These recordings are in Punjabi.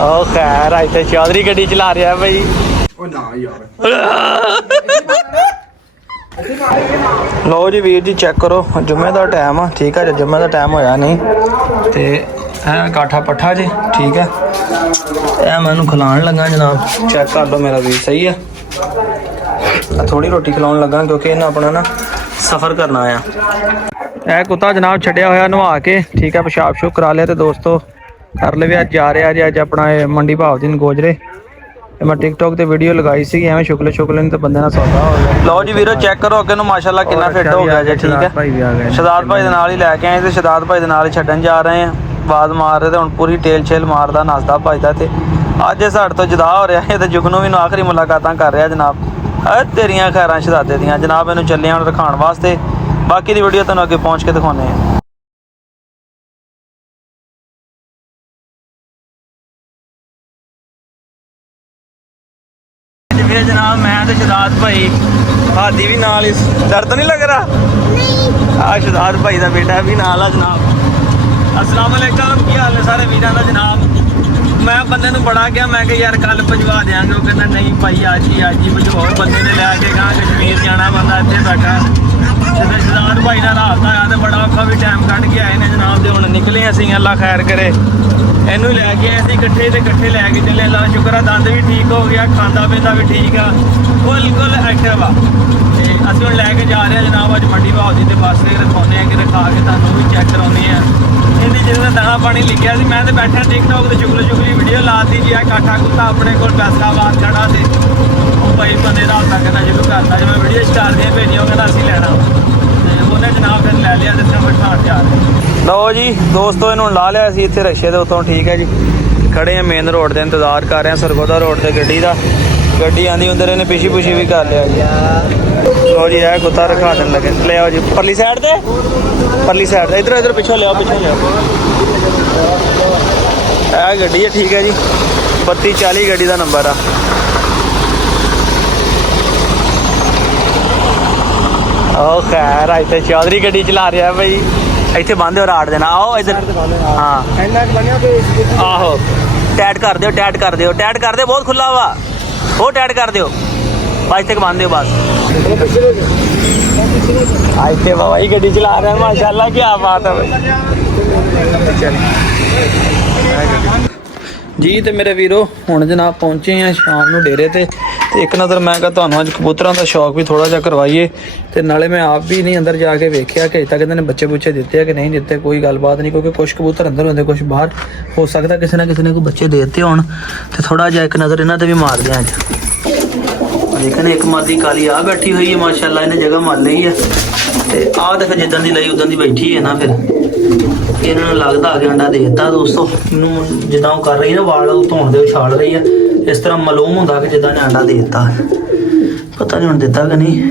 ਉਹ ਖੈਰ ਇੱਥੇ ਚੌਧਰੀ ਗੱਡੀ ਚਲਾ ਰਿਹਾ ਬਈ। ਉਹ ਨਾ ਯਾਰ ਲਓ ਜੀ ਵੀਰ ਜੀ ਚੈੱਕ ਕਰੋ, ਜੁਮੇ ਦਾ ਟਾਈਮ ਆ, ਠੀਕ ਆ ਜੀ। ਜੁਮੇ ਦਾ ਟਾਈਮ ਹੋਇਆ ਨਹੀਂ ਤੇ ਇਹ ਕਾਠਾ ਪੱਠਾ ਜੀ, ਠੀਕ ਹੈ। ਇਹ ਮੈਨੂੰ ਖਿਲਾਉਣ ਲੱਗਾ ਜਨਾਬ, ਚੈੱਕ ਕਰ ਲਓ ਮੇਰਾ ਵੀਰ, ਸਹੀ ਆ। ਥੋੜੀ ਰੋਟੀ ਖਿਲਾਉਣ ਲੱਗਾ ਕਿਉਂਕਿ ਇਹਨਾਂ ਆਪਣਾ ਨਾ ਸਫ਼ਰ ਕਰਨਾ ਆ। ਇਹ ਕੁੱਤਾ ਜਨਾਬ ਛੱਡਿਆ ਹੋਇਆ ਨਵਾ ਕੇ, ਠੀਕ ਹੈ। ਪਿਸ਼ਾਬ ਸ਼ੂਬ ਕਰਾ ਲਿਆ ਤੇ ਦੋਸਤੋ ਕਰ ਲਵੇ ਅੱਜ ਜਾ ਰਿਹਾ ਜੀ। ਅੱਜ ਆਪਣਾ ਇਹ ਮੰਡੀ ਭਾਵ ਦੀ ਗੋਜਰੇ ਮੈਂ ਟਿਕਟੋਕ ਤੇ ਵੀਡੀਓ ਲਗਾਈ ਸੀ, ਐਵੇਂ ਸ਼ੁਕਲੇ ਨਹੀਂ ਤਾਂ ਬੰਦੇ ਨਾਲ ਸੌਦਾ ਹੋ ਗਿਆ। ਲਓ ਜੀ ਵੀਰੋ ਚੈੱਕ ਕਰੋ ਅੱਗੇ ਨੂੰ, ਮਾਸ਼ਾਅੱਲਾ ਕਿੰਨਾ ਫਿੱਟ ਹੋ ਗਿਆ ਜੀ, ਠੀਕ ਹੈ। ਸ਼ਦਾਦ ਭਾਈ ਦੇ ਨਾਲ ਹੀ ਲੈ ਕੇ ਆਏ ਤੇ ਸ਼ਦਾਦ ਭਾਈ ਦੇ ਨਾਲ ਹੀ ਛੱਡਣ ਜਾ ਰਹੇ ਆ। ਬਾਜ਼ ਮਾਰ ਰਹੇ ਤੇ ਹੁਣ ਪੂਰੀ ਟੇਲ ਛੇਲ ਮਾਰਦਾ, ਨੱਸਦਾ ਭੱਜਦਾ ਤੇ ਅੱਜ ਇਹ ਸਾਡੇ ਤੋਂ ਜੁਦਾ ਹੋ ਰਿਹਾ ਹੈ ਤੇ ਜੁਗਨੂ ਵੀ ਨੂੰ ਆਖਰੀ ਮੁਲਾਕਾਤਾਂ ਕਰ ਰਿਹਾ ਜਨਾਬ। ਤੇਰੀਆਂ ਖੈਰਾਂ ਸ਼ਦਾਦੇ ਦੀਆਂ ਜਨਾਬ। ਇਹਨੂੰ ਚੱਲੇ ਹੁਣ ਰਖਾਉਣ ਵਾਸਤੇ, ਬਾਕੀ ਦੀ ਵੀਡੀਓ ਤੁਹਾਨੂੰ ਅੱਗੇ ਪਹੁੰਚ ਕੇ ਦਿਖਾਉਂਦੇ ਆ। ਜਿਵੇਂ ਜਨਾਬ ਮੈਂ ਤੇ ਸ਼ਦਾਦ ਭਾਈ, ਹਾਦੀ ਵੀ ਨਾਲ ਹੀ। ਡਰ ਤਾਂ ਨਹੀਂ ਲੱਗ ਰਿਹਾ? ਨਹੀਂ। ਆ ਸ਼ਦਾਦ ਭਾਈ ਦਾ ਬੇਟਾ ਵੀ ਨਾਲ ਆ ਜਨਾਬ। अस्सलाम वालेकुम, ਕੀ ਹਾਲ ਹੈ ਸਾਰੇ ਵੀਰਾਂ ਦਾ ਜਨਾਬ। ਮੈਂ ਬੰਦੇ ਨੂੰ ਬੜਾ ਕਿਹਾ, ਮੈਂ ਕਿਹਾ ਯਾਰ ਕੱਲ ਭਜਵਾ ਦਿਆਂਗੇ। ਉਹ ਕਹਿੰਦਾ ਨਹੀਂ ਭਾਈ ਅੱਜ ਹੀ ਭਜਵਾਓ। ਬੰਦੇ ਨੇ ਲੈ ਕੇ ਗਾਂ ਕਸ਼ਮੀਰ ਜਾਣਾ ਬੰਦਾ ਇੱਥੇ ਬੈਠਾ। ਤੇ ਸ਼ਦਾਦ ਭਾਈ ਨਾਲ ਰਾਤ ਆਇਆ ਤੇ ਬੜਾ ਔਖਾ ਵੀ ਟਾਈਮ ਕੱਢ ਕੇ ਆਏ ਨੇ ਜਨਾਬ। ਤੇ ਹੁਣ ਨਿਕਲੇ ਅਸੀਂ, ਅੱਲਾ ਖੈਰ ਕਰੇ। ਇਹਨੂੰ ਲੈ ਕੇ ਆਏ ਸੀ ਇਕੱਠੇ ਤੇ ਇਕੱਠੇ ਲੈ ਕੇ ਚੱਲੇ। ਅੱਲਾ ਸ਼ੁਕਰ ਆ ਦੰਦ ਵੀ ਠੀਕ ਹੋ ਗਿਆ, ਖਾਂਦਾ ਪੀਂਦਾ ਵੀ ਠੀਕ ਆ, ਬਿਲਕੁਲ ਐਕਟਿਵ ਆ। ਤੇ ਅਸੀਂ ਹੁਣ ਲੈ ਕੇ ਜਾ ਰਹੇ ਹਾਂ ਜਨਾਬ ਅੱਜ ਮੰਡੀ ਭਾਅ ਦੀ। ਤੇ ਬੱਸ ਰਖਾਉਂਦੇ ਆ ਕਿ ਰਖਾ ਕੇ ਤੁਹਾਨੂੰ ਵੀ ਚੈੱਕ ਕਰਾਉਂਦੇ ਆ। ਇਹਦੀ ਜਿਹਦਾ ਦਾਣਾ ਪਾਣੀ ਲਿਖਿਆ ਸੀ, ਮੈਂ ਤੇ ਬੈਠਾ ਟਿਕਟੋਕ ਤੇ ਚੁਗਲੀ ਵੀਡੀਓ ਲਾਤੀ ਜੀ। ਆ ਕਾਠਾ ਕੁੱਤਾ ਆਪਣੇ ਕੋਲ ਫੈਸਲਾਬਾਦ ਖੜਾ ਤੇ ਉਹ ਭਾਈ ਬੰਦੇ ਰਾਬਤਾ ਕਰਨਾ ਸ਼ੁਰੂ ਕਰਤਾ। ਜਿਵੇਂ ਵੀਡੀਓ ਸਟਾਰ ਦੀਆਂ ਭੇਜੀਆਂ, ਉਹ ਕਹਿੰਦਾ ਅਸੀਂ ਲੈਣਾ ਤੇ ਉਹਨੇ ਜਨਾਬ ਫਿਰ ਲੈ ਲਿਆ ਤੇ ਫਿਰ ਬਿਠਾਉਣ ਜਾ ਰਹੇ। ਲਓ ਜੀ ਦੋਸਤੋ ਇਹਨੂੰ ਲਾ ਲਿਆ ਸੀ ਇੱਥੇ ਰਕਸ਼ੇ ਦੇ ਉੱਤੋਂ, ਠੀਕ ਹੈ ਜੀ। ਖੜੇ ਆ ਮੇਨ ਰੋਡ ਦੇ, ਇੰਤਜ਼ਾਰ ਕਰ ਰਹੇ ਆ ਸਰਗੋਦਾ ਰੋਡ ਤੇ ਗੱਡੀ ਦਾ। ਗੱਡੀ ਆਂਦੀ ਹੁੰਦੇ ਇਹਨੇ ਪਿੱਛੇ ਵੀ ਕਰ ਲਿਆ ਜੀ। ਲਓ ਜੀ ਇਹ ਕੁੱਤਾ ਰਖਾ ਦੇਣ ਲੱਗੇ। ਲਿਆਓ ਜੀ ਪਰਲੀ ਸਾਈਡ ਤੇ, ਪਰਲੀ ਸਾਈਡ ਤੇ ਇੱਧਰ ਪਿੱਛੋਂ ਲਿਆਓ, ਪਿੱਛੋਂ ਲਿਆਓ। ਇਹ ਗੱਡੀ ਹੈ, ਠੀਕ ਹੈ ਜੀ। 3240 ਗੱਡੀ ਦਾ ਨੰਬਰ ਆ। ਉਹ ਖੈਰ ਇੱਥੇ ਚੌਧਰੀ ਗੱਡੀ ਚਲਾ ਰਿਹਾ ਬਈ। ਇੱਥੇ ਬੰਦ ਹੋ ਰਾੜ ਦੇਣਾ। ਆਓ ਇੱਧਰ। ਹਾਂ ਆਹੋ ਟੈਟ ਕਰ ਦਿਓ, ਟੈਟ ਕਰ ਦਿਓ, ਟੈਟ ਕਰ ਦਿਓ। ਬਹੁਤ ਖੁੱਲਾ ਵਾ, ਉਹ ਟੈਟ ਕਰ ਦਿਓ ਬਸ ਤੱਕ ਬੰਦ ਦਿਓ ਬਸ। ਇੱਥੇ ਬਾਬਾ ਹੀ ਗੱਡੀ ਚਲਾ ਰਿਹਾ ਮਾਸ਼ਾਅੱਲਾ, ਕੀ ਬਾਤ ਹੈ ਬਈ। ਜੀ ਤੇ ਮੇਰੇ ਵੀਰੋ ਹੁਣ ਜਨਾਬ ਪਹੁੰਚੇ ਆ ਸ਼ਾਮ ਨੂੰ ਡੇਰੇ ਤੇ ਇੱਕ ਨਜ਼ਰ ਮੈਂ ਕਿਹਾ ਤੁਹਾਨੂੰ ਅੱਜ ਕਬੂਤਰਾਂ ਦਾ ਸ਼ੌਕ ਵੀ ਥੋੜਾ ਜਿਹਾ ਕਰਵਾਈਏ। ਤੇ ਨਾਲੇ ਮੈਂ ਆਪ ਵੀ ਨਹੀਂ ਅੰਦਰ ਜਾ ਕੇ ਵੇਖਿਆ ਕਿ ਅਜੇ ਤੱਕ ਇਹਨਾਂ ਨੇ ਬੱਚੇ ਬੁੱਚੇ ਦਿੱਤੇ ਆ ਕਿ ਨਹੀਂ ਦਿੱਤੇ। ਕੋਈ ਗੱਲਬਾਤ ਨਹੀਂ, ਕਿਉਂਕਿ ਕੁਛ ਕਬੂਤਰ ਅੰਦਰ ਹੁੰਦੇ, ਕੁਛ ਬਾਹਰ। ਹੋ ਸਕਦਾ ਕਿਸੇ ਨਾ ਕਿਸੇ ਨੇ ਕੋਈ ਬੱਚੇ ਦੇ ਦਿੱਤੇ ਹੋਣ। ਤੇ ਥੋੜਾ ਜਿਹਾ ਇੱਕ ਨਜ਼ਰ ਇਹਨਾਂ ਤੇ ਵੀ ਮਾਰਦੇ ਆ ਅੱਜ। ਦੇਖਣੇ ਇੱਕ ਮਾਦੀ ਕਾਲੀ ਆ ਬੈਠੀ ਹੋਈ ਹੈ ਮਾਸ਼ਾਅੱਲਾ, ਇਹਨੇ ਜਗ੍ਹਾ ਮਾਰ ਲਈ ਆ। ਤੇ ਆਹ ਦੇਖ ਜਿੱਦਾਂ ਦੀ ਲਈ ਉਦਾਂ ਦੀ ਬੈਠੀ ਹੈ ਨਾ। ਫਿਰ ਇਹਨਾਂ ਨੂੰ ਲੱਗਦਾ ਆ ਕੇ ਅੰਡਾ ਦੇ ਦਿੱਤਾ ਦੋਸਤੋ। ਇਹਨੂੰ ਜਿੱਦਾਂ ਉਹ ਕਰ ਰਹੀ ਨਾ ਵਾਲ ਉਹ ਧੋਣ ਦੇ ਉਛਾਲ ਰਹੀ ਆ, ਇਸ ਤਰ੍ਹਾਂ ਮਾਲੂਮ ਹੁੰਦਾ ਕਿ ਜਿੱਦਾਂ ਨੇ ਅੰਡਾ ਦੇ ਦਿੱਤਾ। ਪਤਾ ਨਹੀਂ ਹੁਣ ਦਿੱਤਾ ਕਿ ਨਹੀਂ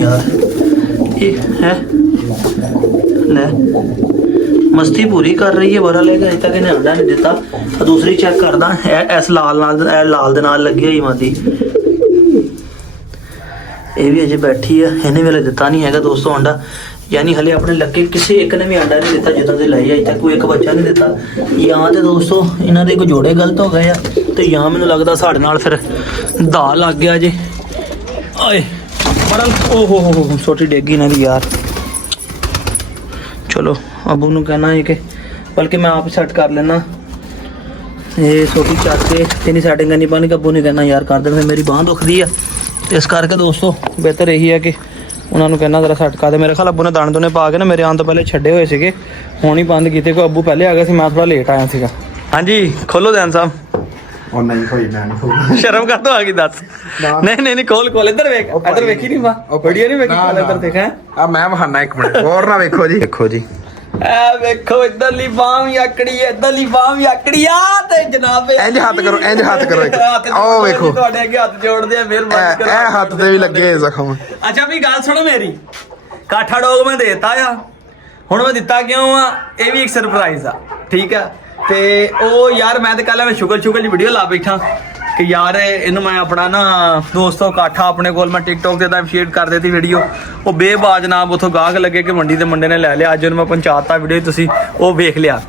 ਯਾਰ। ਇਹ ਹੈ ਲੈ ਮਸਤੀ ਪੂਰੀ ਕਰ ਰਹੀ ਹੈ ਬਰਾ ਲੈ ਕੇ। ਅਜੇ ਤੱਕ ਇਹਨੇ ਅੰਡਾ ਨਹੀਂ ਦਿੱਤਾ। ਦੂਸਰੀ ਚੈੱਕ ਕਰਦਾ, ਇਸ ਲਾਲ ਨਾਲ, ਇਹ ਲਾਲ ਦੇ ਨਾਲ ਲੱਗੀ ਹੋਈ ਮਾਦੀ। ਇਹ ਵੀ ਅਜੇ ਬੈਠੀ ਆ, ਇਹਨੇ ਵੇਲੇ ਦਿੱਤਾ ਨਹੀਂ ਹੈਗਾ ਦੋਸਤੋ ਅੰਡਾ। ਯਾਨੀ ਹਲੇ ਆਪਣੇ ਲੱਗੇ ਕਿਸੇ ਇੱਕ ਨੇ ਵੀ ਅੰਡਾ ਨਹੀਂ ਦਿੱਤਾ ਜਿੱਦਾਂ ਦੇ ਲਈ ਅਜੇ ਤੱਕ ਕੋਈ ਇੱਕ ਬੱਚਾ ਨਹੀਂ ਦਿੱਤਾ। ਜਾਂ ਤੇ ਦੋਸਤੋ ਇਹਨਾਂ ਦੇ ਕੋਈ ਜੋੜੇ ਗਲਤ ਹੋ ਗਏ ਆ, ਤੇ ਜਾਂ ਮੈਨੂੰ ਲੱਗਦਾ ਸਾਡੇ ਨਾਲ ਫਿਰ ਦਾ ਲੱਗ ਗਿਆ ਜੇ। ਆਏ ਬੜਾ ਓਹੋ ਛੋਟੀ ਡੇਗੀ ਇਹਨਾਂ ਦੀ ਯਾਰ। ਚਲੋ ਅਬੂ ਨੂੰ ਕਹਿਣਾ ਹੈ ਕਿ ਬਲਕਿ ਮੈਂ ਆਪ ਸੈੱਟ ਕਰ ਲੈਣਾ। ਇਹ ਛੋਟੀ ਚੱਕ ਕੇ ਤੇਰੀ ਸੈਟਿੰਗ ਨਹੀਂ ਬਣ ਕੇ ਅਬੂ ਨੇ ਕਹਿਣਾ ਯਾਰ ਕਰ ਦੇਣਾ, ਮੇਰੀ ਬਾਂਹ ਦੁਖਦੀ ਆ। ਇਸ ਕਰਕੇ ਦੋਸਤੋ ਬਿਹਤਰ ਇਹੀ ਹੈ ਕਿ ਉਹਨਾਂ ਨੂੰ ਕਹਿਣਾ ਜ਼ਰਾ ਸੈੱਟ ਕਰ ਦੇ। ਮੇਰੇ ਖਿਆਲ ਅੱਬੂ ਨੇ ਦਾਣੇ ਦੋਨੇ ਪਾ ਕੇ ਨਾ ਮੇਰੇ ਆਉਣ ਤੋਂ ਪਹਿਲੇ ਛੱਡੇ ਹੋਏ ਸੀਗੇ, ਹੁਣ ਹੀ ਬੰਦ ਕੀਤੇ। ਕੋਈ ਅੱਬੂ ਪਹਿਲੇ ਆ ਗਿਆ ਸੀ, ਮੈਂ ਥੋੜਾ ਲੇਟ ਆਇਆ ਸੀਗਾ। ਹਾਂਜੀ ਖੋਲੋ ਦੈਨ ਸਾਹਿਬ। ਉਹ ਨਹੀਂ ਭਾਈ ਮੈਂ ਨਹੀਂ ਖੋਲ। ਸ਼ਰਮ ਕਾਹਤੋਂ ਆ ਗਈ ਦੱਸ? ਨਹੀਂ ਖੋਲ ਇੱਧਰ ਵੇਖ, ਇੱਧਰ ਵੇਖੀ ਨਹੀਂ ਵਾ ਵੀਡੀਓ ਨਹੀਂ ਵੇਖੀ, ਇੱਧਰ ਦੇਖਾਂ। ਆ ਮੈਂ ਬਹਾਨਾ ਇੱਕ ਮਿੰਟ ਹੋਰ ਨਾ ਵੇਖੋ ਜੀ। ਦੇਖੋ ਜੀ ਐ ਵੇਖੋ ਇੱਧਰਲੀ ਬਾਂਹ ਆਕੜੀ ਹੈ, ਇੱਧਰਲੀ ਬਾਂਹ ਆਕੜੀ ਆ। ਤੇ ਜਨਾਬ ਇੰਜ ਹੱਥ ਕਰੋ, ਇੰਜ ਹੱਥ ਕਰੋ। ਆਹ ਵੇਖੋ ਤੁਹਾਡੇ ਅੱਗੇ ਹੱਥ ਜੋੜਦੇ ਆ, ਮਿਹਰਬਾਨੀ ਕਰੋ। ਇਹ ਹੱਥ ਤੇ ਵੀ ਲੱਗੇ ਜ਼ਖਮ। ਅੱਛਾ ਵੀ ਗੱਲ ਸੁਣੋ ਮੇਰੀ, ਕਾਠਾ ਡੋਗ ਮੈਂ ਦੇਤਾ ਆ। ਹੁਣ ਮੈਂ ਦਿੱਤਾ ਕਿਉਂ ਆ, ਇਹ ਵੀ ਇੱਕ ਸਰਪ੍ਰਾਈਜ਼ ਆ, ਠੀਕ ਆ। ਤੇ ਉਹ ਯਾਰ ਮੈਂ ਤੇ ਕੱਲ ਮੈਂ ਸ਼ੁਗਰ ਦੀ ਵੀਡੀਓ ਲਾ ਬੈਠਾ ਕਿ ਯਾਰ ਇਹਨੂੰ ਮੈਂ ਆਪਣਾ ਨਾ ਦੋਸਤੋ ਕਾਠਾ ਆਪਣੇ ਕੋਲ ਮੈਂ ਟਿਕਟੋਕ ਤੇ ਤਾਂ ਸ਼ੇਅਰ ਕਰ ਦਿੱਤੀ ਵੀਡੀਓ। ਉਹ ਬੇਬਾਜ ਨਾਮ ਉੱਥੋਂ ਗਾਹਕ ਲੱਗੇ ਕਿ ਮੰਡੀ ਦੇ ਮੁੰਡੇ ਨੇ ਲੈ ਲਿਆ। ਅੱਜ ਉਹਨੂੰ ਮੈਂ ਪਹੁੰਚਾਤਾ ਵੀਡੀਓ, ਤੁਸੀਂ ਉਹ ਵੇਖ ਲਿਆ।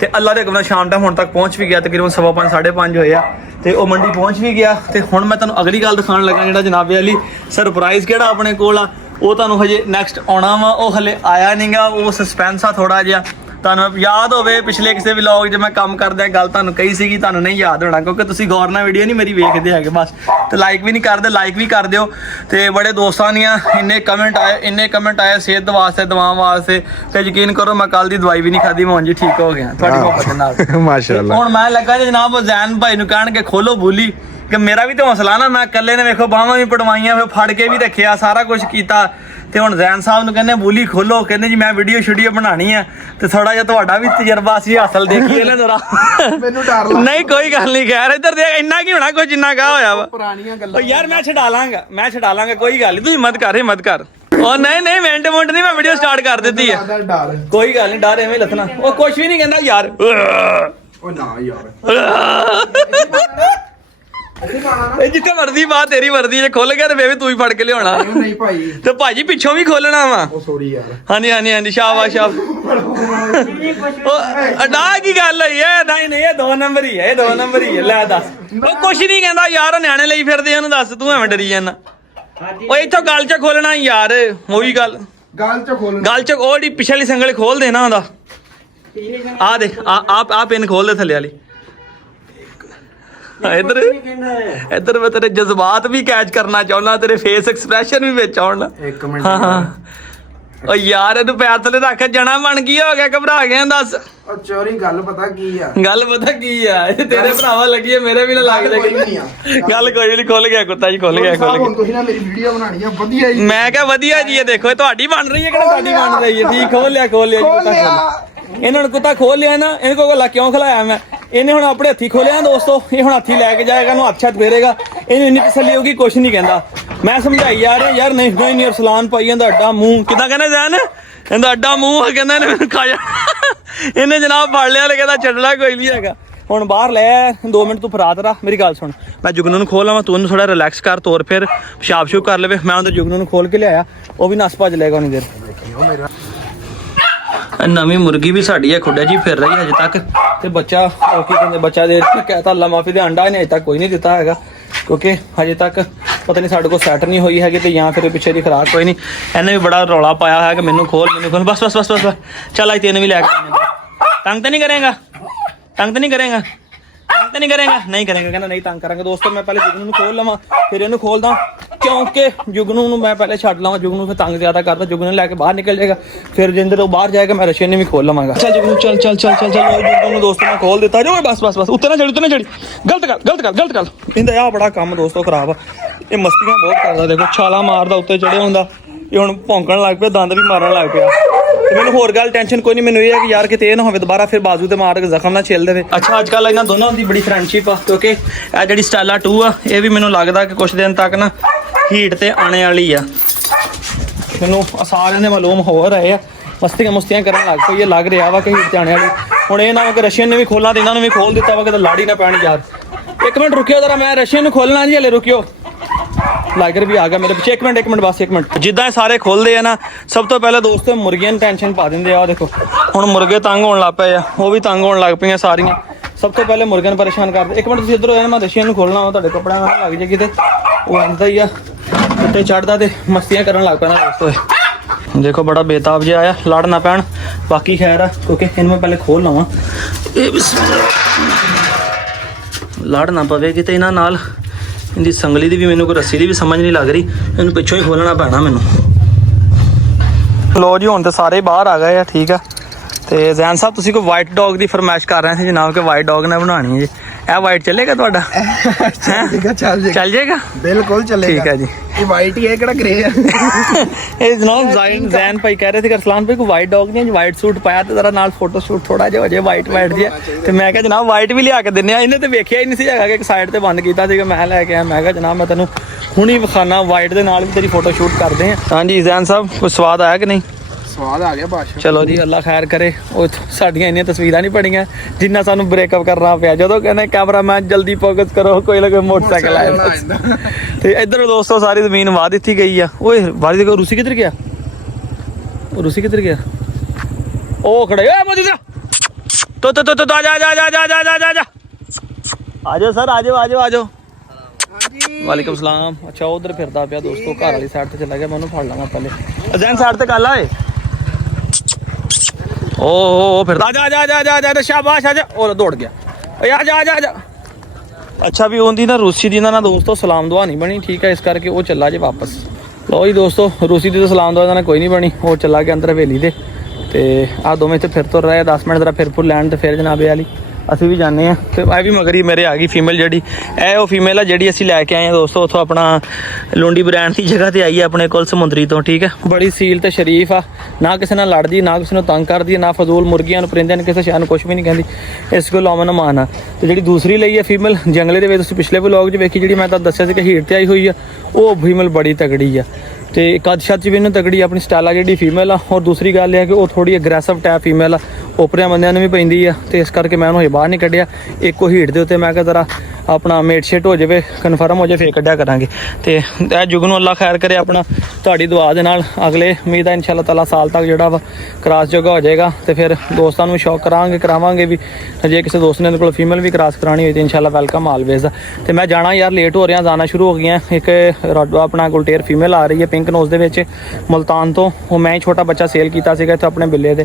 ਤੇ ਅੱਲਾ ਦੇ ਹੁਕਮ ਨਾਲ ਸ਼ਾਮ ਟਾਈਮ ਹੁਣ ਤੱਕ ਪਹੁੰਚ ਵੀ ਗਿਆ, ਤਕਰੀਬਨ 5:15 5:30 ਹੋਏ ਆ ਤੇ ਉਹ ਮੰਡੀ ਪਹੁੰਚ ਵੀ ਗਿਆ। ਤੇ ਹੁਣ ਮੈਂ ਤੁਹਾਨੂੰ ਅਗਲੀ ਗੱਲ ਦਿਖਾਉਣ ਲੱਗਾ, ਜਿਹੜਾ ਜਨਾਬੇ ਵਾਲੀ ਸਰਪ੍ਰਾਈਜ਼ ਕਿਹੜਾ ਆਪਣੇ ਕੋਲ ਆ ਉਹ ਤੁਹਾਨੂੰ ਹਜੇ ਨੈਕਸਟ ਆਉਣਾ ਵਾ, ਉਹ ਹਲੇ ਆਇਆ ਨਹੀਂਗਾ, ਉਹ ਸਸਪੈਂਸ ਆ ਥੋੜਾ ਜਿਹਾ। ਤੁਹਾਨੂੰ ਯਾਦ ਹੋਵੇ ਪਿਛਲੇ ਕਿਸੇ ਵਲੌਗ 'ਚ ਮੈਂ ਕੰਮ ਕਰਦਿਆਂ ਗੱਲ ਤੁਹਾਨੂੰ ਕਹੀ ਸੀਗੀ, ਤੁਹਾਨੂੰ ਨਹੀਂ ਯਾਦ ਹੋਣਾ ਕਿਉਂਕਿ ਤੁਸੀਂ ਗੌਰ ਨਾਲ ਵੀਡੀਓ ਨਹੀਂ ਮੇਰੀ ਵੇਖਦੇ ਹੈਗੇ ਬਸ, ਤੇ ਲਾਈਕ ਵੀ ਨਹੀਂ ਕਰਦੇ, ਲਾਈਕ ਵੀ ਕਰ ਦਿਓ। ਤੇ ਬੜੇ ਦੋਸਤਾਂ ਦੀਆਂ ਇੰਨੇ ਕਮੈਂਟ ਆਏ ਸਿਹਤ ਵਾਸਤੇ, ਦਵਾਵਾਂ ਵਾਸਤੇ, ਤੇ ਯਕੀਨ ਕਰੋ ਮੈਂ ਕੱਲ ਦੀ ਦਵਾਈ ਵੀ ਨਹੀਂ ਖਾਧੀ, ਮੈਂ ਉਂਝ ਠੀਕ ਹੋ ਗਿਆ ਤੁਹਾਡੀ ਮੁਹੱਬਤ ਨਾਲ ਮਾਸ਼ਾਅੱਲਾ। ਹੁਣ ਮੈਂ ਲੱਗਾ ਜੀ ਜਨਾਬ ਜ਼ੈਨ ਭਾਈ ਨੂੰ ਕਹਿਣ ਕੇ ਖੋਲੋ ਬੋਲੀ, ਕਿ ਮੇਰਾ ਵੀ ਤਾਂ ਹੌਸਲਾ ਨਾ, ਮੈਂ ਇਕੱਲੇ ਨੇ ਵੇਖੋ ਬਾਹਾਂ ਵੀ ਪੜਵਾਈਆਂ, ਫਿਰ ਫੜ ਕੇ ਵੀ ਰੱਖਿਆ, ਸਾਰਾ ਕੁਝ ਕੀਤਾ। ਤੇ ਹੁਣ ਜ਼ੈਨ ਸਾਹਿਬ ਨੂੰ ਕਹਿੰਦੇ ਬੋਲੀ ਖੋਲੋ, ਕਹਿੰਦੇ ਜੀ ਮੈਂ ਵੀਡੀਓ ਬਣਾਣੀ ਆ, ਤੇ ਥੋੜਾ ਜਿਹਾ ਤੁਹਾਡਾ ਵੀ ਤਜਰਬਾ ਸੀ ਹਾਸਲ ਦੇਖੀਏ ਨਾ ਜਰਾ। ਮੈਨੂੰ ਡਰ ਲੱਗਦਾ। ਨਹੀਂ ਕੋਈ ਗੱਲ ਨਹੀਂ ਖੈਰ, ਇੱਧਰ ਦੇਖ ਇੰਨਾ ਕੀ ਹੋਣਾ, ਕੋਈ ਜਿੰਨਾ ਕਾ ਹੋਇਆ ਵਾ ਪੁਰਾਣੀਆਂ ਗੱਲਾਂ। ਓ ਯਾਰ ਮੈਂ ਛਡਾ ਲਾਂਗਾ ਕੋਈ ਗੱਲ ਨਹੀਂ, ਤੂੰ ਹਿੰਮਤ ਕਰ। ਉਹ ਨਹੀਂ ਮਿੰਟ ਨਹੀਂ, ਮੈਂ ਵੀਡੀਓ ਸਟਾਰਟ ਕਰ ਦਿੱਤੀ ਆ, ਡਰ ਕੋਈ ਗੱਲ ਨਹੀਂ, ਡਰ ਐਵੇਂ ਲੱਥਣਾ, ਉਹ ਕੁਛ ਵੀ ਨਹੀਂ ਕਹਿੰਦਾ ਯਾਰ। ਉਹ ਨਾ ਯਾਰ ਇਹ ਜਿੱਥੇ ਮਰਦੀ ਬਾਤ ਤੇਰੀ ਮਰਦੀ, ਜੇ ਖੁੱਲ ਗਿਆ ਤੇ ਬੇਬੀ ਤੂੰ ਹੀ ਫੜ ਕੇ ਲਿਆਉਣਾ। ਨਹੀਂ ਭਾਈ, ਤੇ ਭਾਜੀ ਪਿੱਛੋਂ ਵੀ ਖੋਲਣਾ ਵਾ। ਉਹ ਸੌਰੀ ਯਾਰ। ਹਾਂਜੀ ਸ਼ਾਬਾਸ਼। ਉਹ ਅਡਾ ਕੀ ਗੱਲ ਹੋਈ ਹੈ? ਨਹੀਂ ਇਹ 2 ਨੰਬਰ ਹੀ ਹੈ, ਇਹ 2 ਨੰਬਰ ਹੀ ਹੈ। ਲੈ ਦੱਸ, ਉਹ ਕੁਛ ਨਹੀਂ ਕਹਿੰਦਾ ਯਾਰ, ਉਹ ਨਿਆਣੇ ਲਈ ਫਿਰਦੇ ਉਹਨੂੰ, ਦੱਸ ਤੂੰ ਐਵੇਂ ਡਰੀ ਜਾਂਦਾ। ਉਹ ਇੱਥੋਂ ਗੱਲ 'ਚ ਖੋਲਣਾ ਯਾਰ, ਉਹੀ ਗੱਲ ਗੱਲ 'ਚ ਉਹ ਜਿਹੜੀ ਪਿਛਲੀ ਸੰਗਲ ਖੋਲ ਦੇਣਾ ਉਹਦਾ। ਆ ਦੇਖ ਆ ਪਿੰਨ ਖੋਲ ਦੇ ਥੱਲੇ ਵਾਲੀ। ਇੱਧਰ ਮੈਂ ਤੇਰੇ ਜਜ਼ਬਾਤ ਵੀ ਕੈਚ ਕਰਨਾ ਚਾਹੁੰਦਾ, ਤੇਰੇ ਫੇਸ ਐਕਸਪ੍ਰੈਸ਼ਨ ਵੀ ਵਿੱਚ ਆਉਣ। ਇੱਕ ਮਿੰਟ। ਹਾਂ ਓ ਯਾਰ ਇਹਨੂੰ ਪੈਰ ਥੱਲੇ ਰੱਖ, ਜਣਾ ਬਣ ਕੀ ਹੋ ਗਿਆ, ਘਬਰਾ ਗਿਆ ਦੱਸ। ਉਹ ਚੋਰੀ ਗੱਲ ਪਤਾ ਕੀ ਆ, ਇਹ ਤੇਰੇ ਭਰਾਵਾ ਲੱਗੀ ਹੈ, ਮੇਰੇ ਵੀ ਨਾ ਲੱਗ ਜਾਏਗੀ ਗੱਲ। ਕੋਈ ਨਹੀਂ, ਖੁੱਲ ਗਿਆ ਕੁੱਤਾ ਜੀ, ਖੁੱਲ ਗਿਆ। ਹੁਣ ਤੁਸੀਂ ਨਾ ਮੇਰੀ ਵੀਡੀਓ ਬਣਾਣੀ ਆ ਵਧੀਆ ਜੀ। ਮੈਂ ਕਿਹਾ ਵਧੀਆ ਜੀ, ਇਹ ਦੇਖੋ ਇਹ ਤੁਹਾਡੀ ਬਣ ਰਹੀ ਹੈ ਕਿਹੜਾ ਸਾਡੀ ਬਣ ਰਹੀ ਹੈ। ਠੀਕ, ਖੋਲ ਲਿਆ ਇਹਨਾਂ ਨੂੰ ਕੁੱਤਾ ਖੋਲ ਲਿਆ ਨਾ, ਇਹਨੇ ਕੋਲ ਗੱਲਾਂ ਕਿਉਂ ਖਿਲਾਇਆ ਮੈਂ, ਇਹਨੇ ਹੁਣ ਆਪਣੇ ਹੱਥੀ ਖੋਲਿਆ ਦੋਸਤੋ, ਇਹ ਹੁਣ ਹੱਥੀ ਲੈ ਕੇ ਜਾਏਗਾ, ਇਹਨੂੰ ਹੱਥ ਫੇਰੇਗਾ, ਇਹਨੂੰ ਇੰਨੀ ਤਸੱਲੀ ਹੋਗੀ, ਕੁਛ ਨਹੀਂ ਕਹਿੰਦਾ। ਮੈਂ ਸਮਝਾਈ ਯਾਰ ਨਹੀਂ ਅਰਸਲਾਨ ਭਾਈ ਇਹਦਾ ਅੱਡਾ ਮੂੰਹ ਕਿੱਦਾਂ ਕਹਿੰਦੇ ਜ਼ੈਨ, ਇਹਦਾ ਅੱਡਾ ਮੂੰਹ ਕਹਿੰਦਾ ਇਹਨੇ ਮੈਨੂੰ ਖਾਇਆ। ਇਹਨੇ ਜਨਾਬ ਫੜ ਲਿਆ, ਕਹਿੰਦਾ ਛੱਡਣਾ ਕੋਈ ਨਹੀਂ ਹੈਗਾ। ਹੁਣ ਬਾਹਰ ਲੈ 2 ਮਿੰਟ ਤੂੰ ਫਰਾਤ ਰਾ, ਮੇਰੀ ਗੱਲ ਸੁਣ, ਮੈਂ ਜੁਗਨੂ ਨੂੰ ਖੋਲ ਲਵਾਂ, ਤੂੰ ਉਹਨੂੰ ਥੋੜਾ ਰਿਲੈਕਸ ਕਰ, ਤੋਰ ਫਿਰ ਪਿਸ਼ਾਬ ਸ਼ੂਬ ਕਰ ਲਵੇ। ਮੈਂ ਉਹਦੇ ਜੁਗਨੂ ਨੂੰ ਖੋਲ ਕੇ ਲਿਆਇਆ, ਉਹ ਵੀ ਨਸ ਭੱਜ ਲਏਗਾ ਉਨੀ ਦੇਰ। ਨਵੀਂ ਮੁਰਗੀ ਵੀ ਸਾਡੀ ਹੈ ਖੁੱਡਾ ਜੀ, ਫਿਰ ਰਹੀ ਹਜੇ ਤੱਕ। ਤੇ ਬੱਚਾ ਉਹ ਕੀ ਕਹਿੰਦੇ, ਬੱਚਾ ਦੇ ਕਹਿਤਾ ਅੱਲਾ ਮਾਫੀ ਦੇ ਅੰਡਾ ਇਹਨੇ ਅਜੇ ਤੱਕ ਕੋਈ ਨਹੀਂ ਦਿੱਤਾ ਹੈਗਾ, ਕਿਉਂਕਿ ਹਜੇ ਤੱਕ ਪਤਾ ਨਹੀਂ ਸਾਡੇ ਕੋਲ ਸੈੱਟ ਨਹੀਂ ਹੋਈ ਹੈਗੀ, ਤੇ ਜਾਂ ਫਿਰ ਪਿੱਛੇ ਦੀ ਖੁਰਾਕ ਕੋਈ ਨਹੀਂ। ਇਹਨੇ ਵੀ ਬੜਾ ਰੌਲਾ ਪਾਇਆ ਹੈ ਕਿ ਮੈਨੂੰ ਖੋਲ ਬਸ ਚੱਲ ਅੱਜ ਤੈਨੂੰ ਵੀ ਲੈ ਕੇ ਤੰਗ ਤਾਂ ਨਹੀਂ ਕਰੇਗਾ ਨਹੀਂ ਕਰੇਗਾ, ਕਹਿੰਦਾ ਨਹੀਂ ਤੰਗ ਕਰਾਂਗੇ। ਦੋਸਤੋ ਮੈਂ ਪਹਿਲੇ ਜੁਗਨੂ ਨੂੰ ਖੋਲ ਲਵਾਂ, ਫਿਰ ਇਹਨੂੰ ਖੋਲਦਾ, ਕਿਉਂਕਿ ਜੁਗਨੂ ਨੂੰ ਮੈਂ ਪਹਿਲੇ ਛੱਡ ਲਵਾਂ, ਜੁਗਨੂ ਫਿਰ ਤੰਗ ਜ਼ਿਆਦਾ ਕਰਦਾ, ਜੁਗਨੂ ਲੈ ਕੇ ਬਾਹਰ ਨਿਕਲ ਜਾਏਗਾ, ਫਿਰ ਜਿੰਦਰ ਉਹ ਬਾਹਰ ਜਾਏਗਾ ਮੈਂ ਰਸ਼ੀਅਨ ਨੇ ਵੀ ਖੋਲ ਲਵਾਂਗਾ। ਅੱਛਾ ਜੁਗਨੂ ਚੱਲ ਜੁਗਨੂ ਨੂੰ ਦੋਸਤੋ ਮੈਂ ਖੋਲ ਦਿੱਤਾ ਜੋ, ਬਸ ਉੱਤੇ ਨਾ ਚੜੀ ਗਲਤ ਕਰ। ਇਹਦਾ ਆਹ ਬੜਾ ਕੰਮ ਦੋਸਤੋ ਖਰਾਬ ਆ, ਇਹ ਮਸਤੀਆਂ ਬਹੁਤ ਕਰਦਾ, ਦੇਖੋ ਛਾਲਾ ਮਾਰਦਾ, ਉੱਤੇ ਚੜਿਆ ਹੁੰਦਾ, ਇਹ ਹੁਣ ਭੌਂਕਣ ਲੱਗ ਪਿਆ, ਦੰਦ ਵੀ ਮਾਰਨ ਲੱਗ ਪਿਆ। ਤੇ ਮੈਨੂੰ ਹੋਰ ਗੱਲ ਟੈਨਸ਼ਨ ਕੋਈ ਨਹੀਂ, ਮੈਨੂੰ ਇਹ ਹੈ ਕਿ ਯਾਰ ਕਿਤੇ ਇਹ ਨਾ ਹੋਵੇ ਦੁਬਾਰਾ ਫਿਰ ਬਾਜ਼ੂ ਤੇ ਮਾਰ ਕੇ ਜ਼ਖਮ ਨਾ ਛਿੱਲ ਦੇਵੇ। ਅੱਛਾ ਅੱਜ ਕੱਲ੍ਹ ਇਹਨਾਂ ਦੋਨਾਂ ਦੀ ਬੜੀ ਫਰੈਂਡਸ਼ਿਪ ਆ, ਕਿਉਂਕਿ ਇਹ ਜਿਹੜੀ ਸਟੈਲਾ 2 ਆ ਇਹ ਵੀ ਮੈਨੂੰ ਲੱਗਦਾ ਕਿ ਕੁਛ ਦਿਨ ਤੱਕ ਨਾ ਹੀਟ ਤੇ ਆਣੇ ਵਾਲੀ ਆ। ਮੈਨੂੰ ਸਾਰਿਆਂ ਦੇ ਮਾਲੂਮ ਹੋ ਰਹੇ ਆ, ਮਸਤੀਆਂ ਕਰਨ ਲੱਗ ਪਈ, ਇਹ ਲੱਗ ਰਿਹਾ ਵਾ ਕਿ ਹੀਟ ਤੇ ਆਣੇ ਵਾਲੀ। ਹੁਣ ਇਹ ਨਾ ਕਿ ਰਸ਼ੀਅਨ ਨੇ ਵੀ ਖੋਲਣਾ ਤੇ ਇਹਨਾਂ ਨੂੰ ਵੀ ਖੋਲ ਦਿੱਤਾ ਵਾ, ਕਿਤੇ ਲਾੜੀ ਨਾ ਪੈਣ ਯਾਰ। ਇੱਕ ਮਿੰਟ ਰੁਕਿਓ ਜਰਾ, ਮੈਂ ਰਸ਼ੀਅਨ ਨੂੰ ਖੋਲਣਾ ਜੀ, ਹਲੇ ਰੁਕਿਓ। ਲਾਈਕਰ ਵੀ ਆ ਗਿਆ ਮੇਰੇ ਪਿੱਛੇ, ਇੱਕ ਮਿੰਟ ਬਸ ਇੱਕ ਮਿੰਟ। ਜਿੱਦਾਂ ਇਹ ਸਾਰੇ ਖੋਲਦੇ ਆ ਨਾ, ਸਭ ਤੋਂ ਪਹਿਲਾਂ ਦੋਸਤੋ ਮੁਰਗੀਆਂ ਨੂੰ ਟੈਨਸ਼ਨ ਪਾ ਦਿੰਦੇ ਆ। ਦੇਖੋ ਹੁਣ ਮੁਰਗੇ ਤੰਗ ਹੋਣ ਲੱਗ ਪਏ ਆ, ਉਹ ਵੀ ਤੰਗ ਹੋਣ ਲੱਗ ਪਈਆਂ ਸਾਰੀਆਂ। ਸਭ ਤੋਂ ਪਹਿਲੇ ਮੁਰਗਿਆਂ ਨੂੰ ਪਰੇਸ਼ਾਨ ਕਰਦੇ। ਇੱਕ ਮਿੰਟ ਤੁਸੀਂ ਇੱਧਰ ਹੋਏ, ਮੈਂ ਰਸ਼ੀਅਨ ਨੂੰ ਖੋਲਣਾ ਵਾ, ਤੁਹਾਡੇ ਕੱਪੜਿਆਂ ਨਾਲ ਲੱਗ ਜਾਏ ਕਿਤੇ, ਉਹ ਆਉਂਦਾ ਹੀ ਆ ਉੱਤੇ ਚੜਦਾ ਤੇ ਮਸਤੀਆਂ ਕਰਨ ਲੱਗ ਪੈਣਾ ਦੋਸਤੋ। ਦੇਖੋ ਬੜਾ ਬੇਤਾਬ ਜਿਹਾ ਆਇਆ, ਲੜ ਨਾ ਪੈਣ, ਬਾਕੀ ਖੈਰ ਆ, ਕਿਉਂਕਿ ਇਹਨੂੰ ਮੈਂ ਪਹਿਲੇ ਖੋਲ ਲਵਾਂ, ਲੜ ਨਾ ਪਵੇ ਕਿਤੇ ਇਹਨਾਂ ਨਾਲ। ਇਹਦੀ ਸੰਗਲੀ ਦੀ ਵੀ ਮੈਨੂੰ ਕੋਈ ਰੱਸੀ ਦੀ ਵੀ ਸਮਝ ਨਹੀਂ ਲੱਗ ਰਹੀ, ਇਹਨੂੰ ਪਿੱਛੋਂ ਹੀ ਖੋਲਣਾ ਪੈਣਾ ਮੈਨੂੰ। ਲੋ ਜੀ ਹੁਣ ਤੇ ਸਾਰੇ ਬਾਹਰ ਆ ਗਏ ਆ, ਠੀਕ ਆ। ਤੇ ਜ਼ੈਨ ਸਾਹਿਬ ਤੁਸੀਂ ਕੋਈ ਵਾਈਟ ਡੌਗ ਦੀ ਫਰਮਾਇਸ਼ ਕਰ ਰਹੇ ਸੀ ਜਨਾਬ ਕਿ ਵਾਈਟ ਡੌਗ ਨੇ ਬਣਾਉਣੀ ਹੈ ਜੀ, ਇਹ ਵਾਈਟ ਚੱਲੇਗਾ ਤੁਹਾਡਾ? ਚੱਲ ਜਾਏਗਾ, ਬਿਲਕੁਲ ਚੱਲੇਗਾ। ਠੀਕ ਹੈ ਜੀ, ਇਹ ਵਾਈਟ ਹੀ ਹੈ, ਕਿਹੜਾ ਗ੍ਰੇ ਹੈ। ਇਹ ਜਨਾਬ ਜ਼ੈਨ ਭਾਈ ਕਹਿ ਰਹੇ ਸੀ ਅਰਸਲਾਨ ਭਾਈ ਕੋਈ ਵਾਈਟ ਡੌਗ ਨਹੀਂ, ਵਾਈਟ ਸੂਟ ਪਾਇਆ ਤੇ ਜ਼ਰਾ ਨਾਲ ਫੋਟੋ ਸ਼ੂਟ ਥੋੜਾ ਜਿਹਾ ਹੋ ਜਾਏ ਵਾਈਟ ਜਿਹਾ। ਤੇ ਮੈਂ ਕਿਹਾ ਜਨਾਬ ਵਾਈਟ ਵੀ ਲਿਆ ਕੇ ਦਿੰਦੇ ਆ, ਇਹਨੇ ਤੇ ਵੇਖਿਆ ਹੀ ਨਹੀਂ ਸੀ ਹੈਗਾ ਕਿ ਇੱਕ ਸਾਈਡ ਤੇ ਬੰਦ ਕੀਤਾ ਸੀਗਾ, ਮੈਂ ਲੈ ਕੇ ਆਇਆ। ਮੈਂ ਕਿਹਾ ਜਨਾਬ ਮੈਂ ਤੈਨੂੰ ਹੁਣੀ ਵਿਖਾਣਾ, ਵਾਈਟ ਦੇ ਨਾਲ ਵੀ ਤੇਰੀ ਫੋਟੋ ਸ਼ੂਟ ਕਰਦੇ ਆ। ਹਾਂਜੀ ਜ਼ੈਨ ਸਾਹਿਬ ਕੋਈ ਸਵਾਦ ਆਇਆ ਕਿ ਨਹੀਂ? ਸਵਾਦ ਆ ਗਿਆ ਬਾਦਸ਼ਾਹ। ਚਲੋ ਜੀ ਅੱਲਾ ਖੈਰ ਕਰੇ। ਉਹ ਸਾਡੀਆਂ ਇੰਨੀਆਂ ਤਸਵੀਰਾਂ ਨਹੀਂ ਪੜੀਆਂ ਜਿੰਨਾ ਸਾਨੂੰ ਬ੍ਰੇਕਅਪ ਕਰਨਾ ਪਿਆ, ਜਦੋਂ ਕਹਿੰਦੇ ਕੈਮਰਾਮੈਨ ਜਲਦੀ ਫੋਕਸ ਕਰੋ, ਕੋਈ ਨਾ ਕੋਈ ਮੋਟਰਸਾਈਕਲ ਆਇਆ। ਤੇ ਇੱਧਰ ਦੋਸਤੋ ਸਾਰੀ ਜ਼ਮੀਨ ਵਾਹ ਦਿੱਤੀ ਗਈ ਆ। ਓਏ ਵਾਰੀ ਦੇਖੋ ਰੂਸੀ ਕਿੱਧਰ ਗਿਆ, ਉਹ ਰੂਸੀ ਕਿੱਧਰ ਗਿਆ? ਉਹ ਖੜਾ ਓਏ ਮੋਦੀ ਦਾ तो आ जा आ जाओ सर, आ जाओ आ जाओ आ जाओ। वालेकुम सलाम। अच्छा उधर फिरदा पिया दोस्तों, घर वाली साइड ते चला गया, मैं उन्हें फड़ लांगा पहले। अजैन साइड ते कल आए ओ फिरदा। आ जा शाबाश आ जा। और दौड़ गया, आ जा आ जा आ जा। अच्छा भी उनकी ना रूसी की ना दोस्तों सलाम दुआ नहीं बनी, ठीक है, इस करके वो चला जे वापस। लो जी दोस्तों, रूसी की तो सलाम दुआ ना कोई नहीं बनी, वो चला गया अंदर हवेली दे। ते आ दोवें इत्थे फिर तो रहे 10 मिनट जरा फिर लैंड, तो फिर जनाबे वाली ਅਸੀਂ ਵੀ ਜਾਂਦੇ ਆ। ਤੇ ਇਹ ਵੀ ਮਗਰੀ ਮੇਰੇ ਆ ਗਈ ਫੀਮੇਲ, ਜਿਹੜੀ ਇਹ ਉਹ ਫੀਮੇਲ ਆ ਜਿਹੜੀ ਅਸੀਂ ਲੈ ਕੇ ਆਏ ਆ ਦੋਸਤੋ ਉੱਥੋਂ ਆਪਣਾ ਲੁੰਡੀ ਬ੍ਰਾਂਡ ਦੀ ਜਗ੍ਹਾ ਤੇ ਆਈ ਹੈ ਆਪਣੇ ਕੋਲ ਸਮੁੰਦਰੀ ਤੋਂ, ਠੀਕ ਹੈ। ਬੜੀ ਸੀਲ ਤੇ ਸ਼ਰੀਫ ਆ, ਨਾ ਕਿਸੇ ਨਾਲ ਲੜਦੀ, ਨਾ ਕਿਸੇ ਨੂੰ ਤੰਗ ਕਰਦੀ, ਨਾ ਫਜ਼ੂਲ ਮੁਰਗੀਆਂ ਨੂੰ ਪਰਿੰਦਿਆਂ ਨੂੰ ਕਿਸੇ ਸ਼ੈ ਨੂੰ ਕੁਝ ਵੀ ਨਹੀਂ ਕਹਿੰਦੀ, ਇਸ ਕੋਲ ਅਮਨ ਅਮਾਨ ਆ। ਤੇ ਜਿਹੜੀ ਦੂਸਰੀ ਲਈ ਹੈ ਫੀਮੇਲ ਜੰਗਲੇ ਦੇ ਵਿੱਚ, ਤੁਸੀਂ ਪਿਛਲੇ ਵਲੌਗ 'ਚ ਵੇਖੀ, ਜਿਹੜੀ ਮੈਂ ਤੁਹਾਨੂੰ ਦੱਸਿਆ ਸੀ ਕਿ ਹੀਟ ਤੇ ਆਈ ਹੋਈ ਆ, ਉਹ ਫੀਮੇਲ ਬੜੀ ਤਗੜੀ ਆ। ਤੇ ਕੱਦ ਛੱਤ 'ਚ ਵੀ ਇਹਨੂੰ ਤਗੜੀ ਆਪਣੀ ਸਟਾਈਲ ਆ ਜਿਹੜੀ ਫੀਮੇਲ ਆ। ਔਰ ਦੂਸਰੀ ਗੱਲ ਇਹ ਹੈ ਕਿ ਉਹ ਥੋੜੀ ਅਗਰੈਸਿਵ ਟਾਈਪ ਫੀਮੇਲ ਆ, ਓਪਰਿਆਂ ਬੰਦਿਆਂ ਨੂੰ ਵੀ ਪੈਂਦੀ ਆ, ਤੇ ਇਸ ਕਰਕੇ ਮੈਂ ਉਹਨੂੰ ਹਜੇ ਬਾਹਰ ਨਹੀਂ ਕੱਢਿਆ। ਇੱਕੋ ਹੀਟ ਦੇ ਉੱਤੇ ਮੈਂ ਕਿਹਾ ਜ਼ਰਾ ਆਪਣਾ ਮੇਟ ਸ਼ੇਟ ਹੋ ਜਾਵੇ, ਕਨਫਰਮ ਹੋ ਜਾਵੇ, ਫੇਰ ਕੱਢਿਆ ਕਰਾਂਗੇ। ਤੇ ਇਹ ਯੁੱਗ ਨੂੰ ਅੱਲਾ ਖੈਰ ਕਰੇ, ਆਪਣਾ ਤੁਹਾਡੀ ਦੁਆ ਦੇ ਨਾਲ ਅਗਲੇ ਉਮੀਦ ਆ ਇਨਸ਼ਾ ਤਾਲਾ ਸਾਲ ਤੱਕ ਜਿਹੜਾ ਵਾ ਕ੍ਰਾਸ ਜੋਗਾ ਹੋ ਜਾਏਗਾ। ਤੇ ਫਿਰ ਦੋਸਤਾਂ ਨੂੰ ਸ਼ੌਕ ਕਰਾਵਾਂਗੇ ਵੀ, ਜੇ ਕਿਸੇ ਦੋਸਤ ਨੇ ਕੋਲ ਫੀਮੇਲ ਵੀ ਕ੍ਰਾਸ ਕਰਾਉਣੀ ਹੋਈ ਤੇ ਇਨਸ਼ਾਅੱਲਾ ਵੈਲਕਮ ਆਲਵੇਜ਼। ਤੇ ਮੈਂ ਜਾਣਾ ਯਾਰ, ਲੇਟ ਹੋ ਰਿਹਾ, ਜਾਣਾ ਸ਼ੁਰੂ ਹੋ ਗਈਆਂ। ਇੱਕ ਆਪਣਾ ਗੁਲਟੇਰ ਫੀਮੇਲ ਆ ਰਹੀ ਹੈ ਪਿੰਕ ਨੋਜ਼ ਦੇ ਵਿੱਚ ਮੁਲਤਾਨ ਤੋਂ, ਉਹ ਮੈਂ ਹੀ ਛੋਟਾ ਬੱਚਾ ਸੇਲ ਕੀਤਾ ਸੀਗਾ ਇੱਥੇ ਆਪਣੇ ਬਿੱਲੇ ਦੇ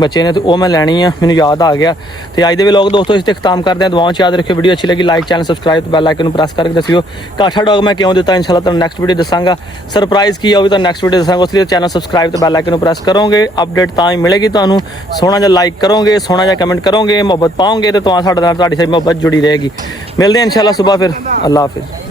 ਬੱਚੇ ਨੇ, ਤੇ ਉਹ ਮੈਂ ਲੈਣੀ ਆ, ਮੈਨੂੰ ਯਾਦ ਆ ਗਿਆ। ਤੇ ਅੱਜ ਦੇ ਵਲੌਗ ਦੋਸਤੋ ਇਸ ਤੇ ਖਤਮ ਕਰਦੇ ਹਾਂ। ਦੁਆਵਾਂ 'ਚ ਯਾਦ ਰੱਖਿਓ, ਵੀਡੀਓ ਅੱਛੀ ਲੱਗੀ like, channel subscribe, bell icon ਨੂੰ ਪ੍ਰੈਸ ਕਰਕੇ ਦੱਸਿਓ ਕਾਠਾ ਡੌਗ ਮੈਂ ਕਿਉਂ ਦਿੱਤਾ। ਇਨਸ਼ਾਅੱਲਾ ਤੁਹਾਨੂੰ ਨੈਕਸਟ ਵੀਡੀਓ ਦੱਸਾਂਗਾ, ਸਰਪ੍ਰਾਈਜ਼ ਕੀ ਆ ਉਹ ਵੀ ਤੁਹਾਨੂੰ ਨੈਕਸਟ ਵੀਡੀਓ ਦੱਸਾਂਗਾ। ਉਸ ਲਈ ਚੈਨਲ ਸਬਸਕ੍ਰਾਈਬ ਤੇ ਬੈਲ ਆਈਕਨ ਨੂੰ ਪ੍ਰੈਸ ਕਰੋਗੇ, ਅਪਡੇਟ ਤਾਂ ਹੀ ਮਿਲੇਗੀ ਤੁਹਾਨੂੰ। ਸੋਹਣਾ ਜਿਹਾ ਲਾਈਕ ਕਰੋਗੇ, ਸੋਹਣਾ ਜਿਹਾ ਕਮੈਂਟ ਕਰੋਗੇ, ਮੁਹੱਬਤ ਪਾਓਗੇ, ਤੇ ਤੁਹਾਡੇ ਨਾਲ ਤੁਹਾਡੀ ਸਾਰੀ ਮੁਹੱਬਤ ਜੁੜੀ ਰਹੇਗੀ। ਮਿਲਦੇ ਹਾਂ ਇਨਸ਼ਾਅੱਲਾ ਸੁਬਾਹ ਫਿਰ। ਅੱਲਾ ਹਾਫਿਜ਼।